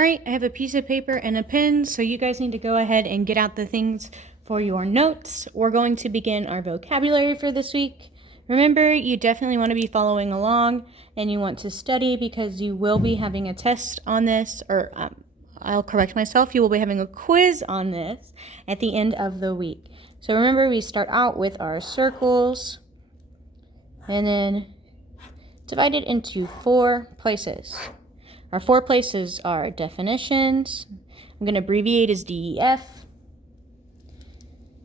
All right, I have a piece of paper and a pen, so you guys need to go ahead and get out the things for your notes. We're going to begin our vocabulary for this week. Remember, you definitely want to be following along and you want to study because you will be having a test on this, or I'll correct myself, you will be having a quiz on this at the end of the week. So remember, we start out with our circles and then divide it into 4 places. Our 4 places are definitions. I'm going to abbreviate as DEF.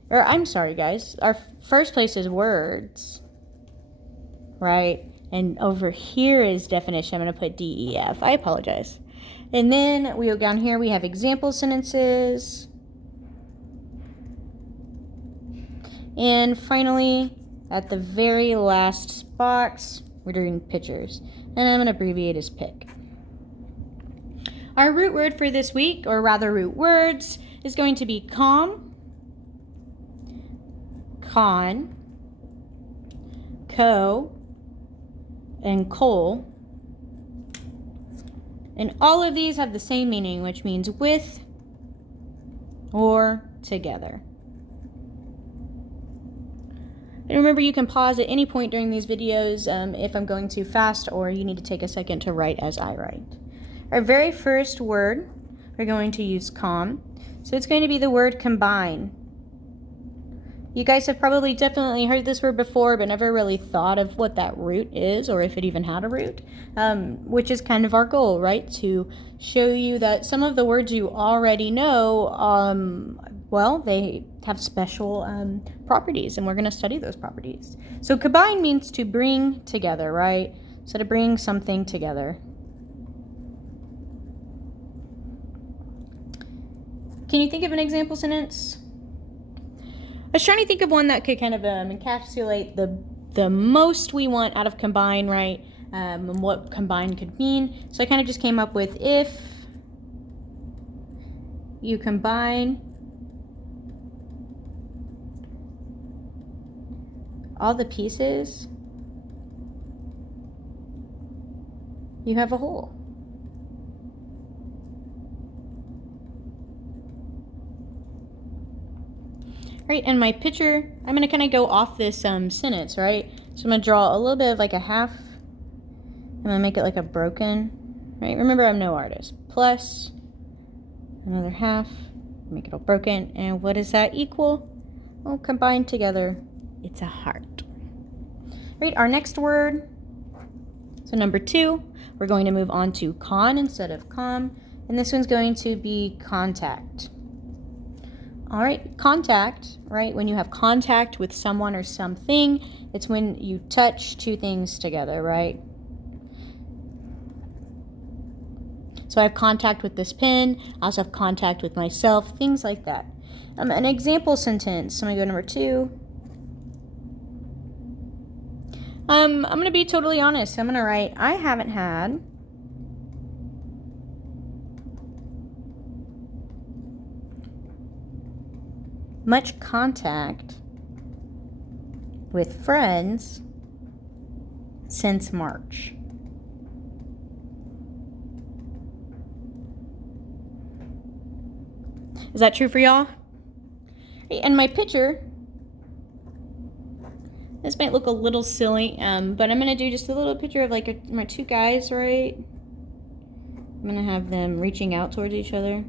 Or I'm sorry, guys. Our first place is words, right? And over here is definition. I'm going to put DEF. I apologize. And then we go down here. We have example sentences. And finally, at the very last box, we're doing pictures. And I'm going to abbreviate as pic. Our root word for this week, or rather root words, is going to be calm, con, co, and col. And all of these have the same meaning, which means with or together. And remember, you can pause at any point during these videos if I'm going too fast or you need to take a second to write as I write. Our very first word, we're going to use calm. So it's going to be the word combine. You guys have probably definitely heard this word before, but never really thought of what that root is or if it even had a root, which is kind of our goal, right? To show you that some of the words you already know, well, they have special properties, and we're going to study those properties. So combine means to bring together, right? So to bring something together. Can you think of an example sentence? I was trying to think of one that could kind of encapsulate the most we want out of combine, right? And what combine could mean. So I kind of just came up with, if you combine all the pieces, you have a whole. Right, and my picture, I'm going to kind of go off this sentence, right? So I'm going to draw a little bit of like a half. I'm going to make it like a broken, right? Remember, I'm no artist. Plus another half, make it all broken. And what does that equal? Well, combined together, it's a heart. Right, our next word, so number 2, we're going to move on to con instead of calm. And this one's going to be contact. All right, contact, right? When you have contact with someone or something, it's when you touch 2 things together, right? So I have contact with this pen. I also have contact with myself, things like that. An example sentence. I'm going to go number 2. I'm going to be totally honest. I'm going to write, I haven't had much contact with friends since March. Is that true for y'all? And my picture, this might look a little silly, but I'm going to do just a little picture of like my 2 guys, right? I'm going to have them reaching out towards each other.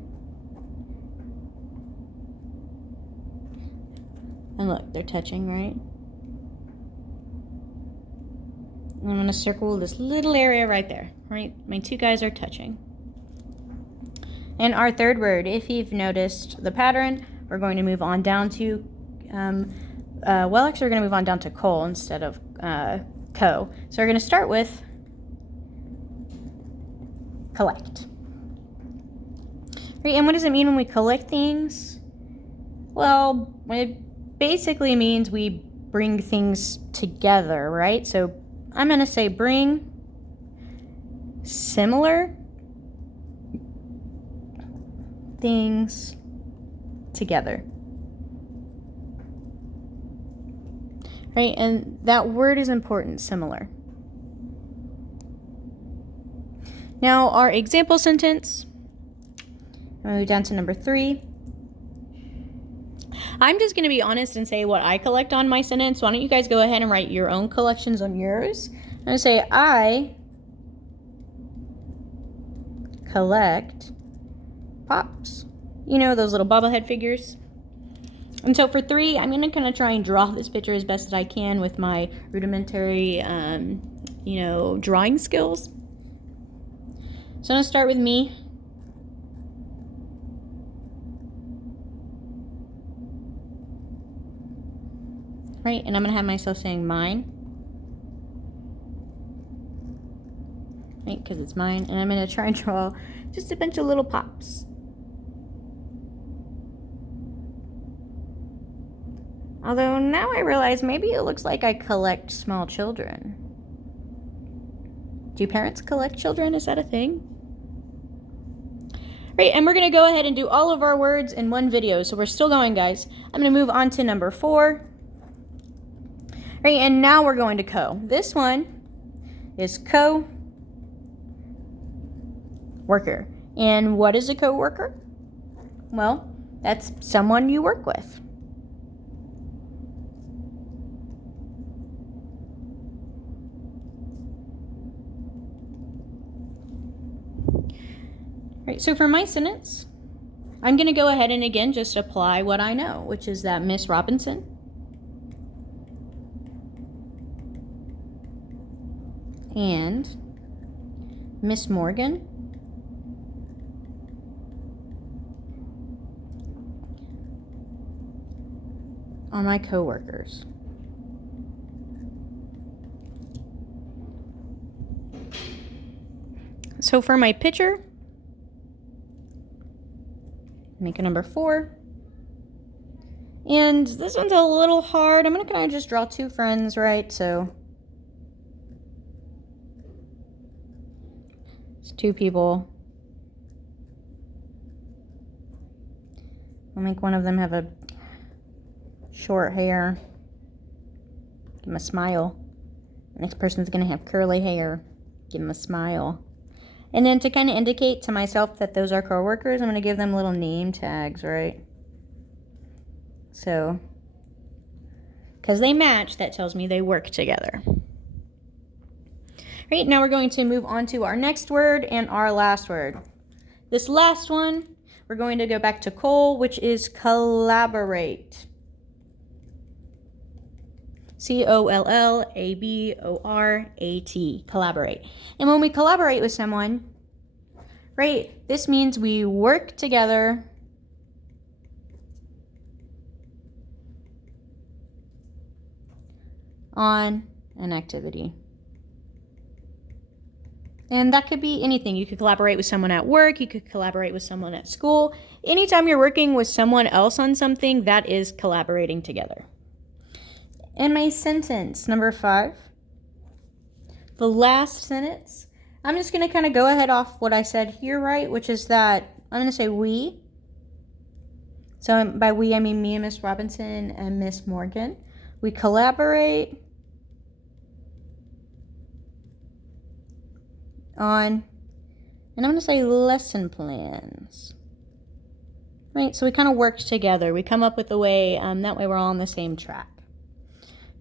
And look, they're touching, right? And I'm going to circle this little area right there, right? My 2 guys are touching. And our third word, if you've noticed the pattern, we're going to move on down to, well, actually, we're going to move on down to col instead of co. So we're going to start with collect. Right, and what does it mean when we collect things? Well, it basically means we bring things together, right? So I'm going to say bring similar things together. Right? And that word is important, similar. Now, our example sentence, Move down to number 3. I'm just going to be honest and say what I collect on my sentence. Why don't you guys go ahead and write your own collections on yours? I'm going to say, I collect Pops. You know, those little bobblehead figures. And so for 3, I'm going to kind of try and draw this picture as best as I can with my rudimentary, drawing skills. So I'm going to start with me. Right, and I'm going to have myself saying mine. Right, because it's mine. And I'm going to try and draw just a bunch of little pops. Although now I realize maybe it looks like I collect small children. Do parents collect children? Is that a thing? Right, and we're going to go ahead and do all of our words in one video. So we're still going, guys. I'm going to move on to number 4. Right, and now we're going to co. This one is co-worker. And what is a co-worker? Well, that's someone you work with. Right, so for my sentence, I'm going to go ahead and again just apply what I know, which is that Miss Robinson and Miss Morgan are my co-workers. So for my picture, make a number 4. And this one's a little hard. I'm going to kind of just draw 2 friends, right? So it's 2 people. I'll make one of them have a short hair. Give him a smile. The next person's going to have curly hair. Give him a smile. And then to kind of indicate to myself that those are co-workers, I'm going to give them little name tags, right? So, because they match, that tells me they work together. Right, now we're going to move on to our next word and our last word. This last one, we're going to go back to Cole, which is collaborate. C-O-L-L-A-B-O-R-A-T, collaborate. And when we collaborate with someone, right, this means we work together on an activity. And that could be anything. You could collaborate with someone at work. You could collaborate with someone at school. Anytime you're working with someone else on something, that is collaborating together. And my sentence, number 5, the last sentence, I'm just going to kind of go ahead off what I said here, right? Which is that I'm going to say we. So by we, I mean me and Miss Robinson and Miss Morgan. We collaborate on, and I'm going to say lesson plans. Right? So we kind of work together. We come up with a way, that way we're all on the same track.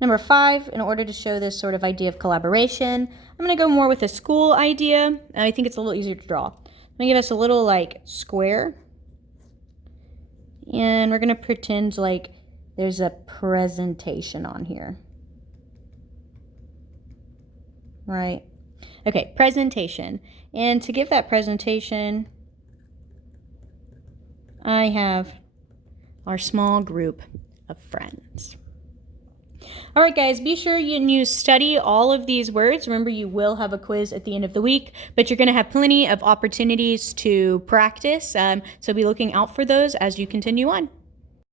Number 5, in order to show this sort of idea of collaboration, I'm going to go more with a school idea. I think it's a little easier to draw. I'm going to give us a little like square. And we're going to pretend like there's a presentation on here. Right? Okay, presentation. And to give that presentation, I have our small group of friends. All right, guys, be sure you study all of these words. Remember, you will have a quiz at the end of the week, but you're going to have plenty of opportunities to practice. So be looking out for those as you continue on.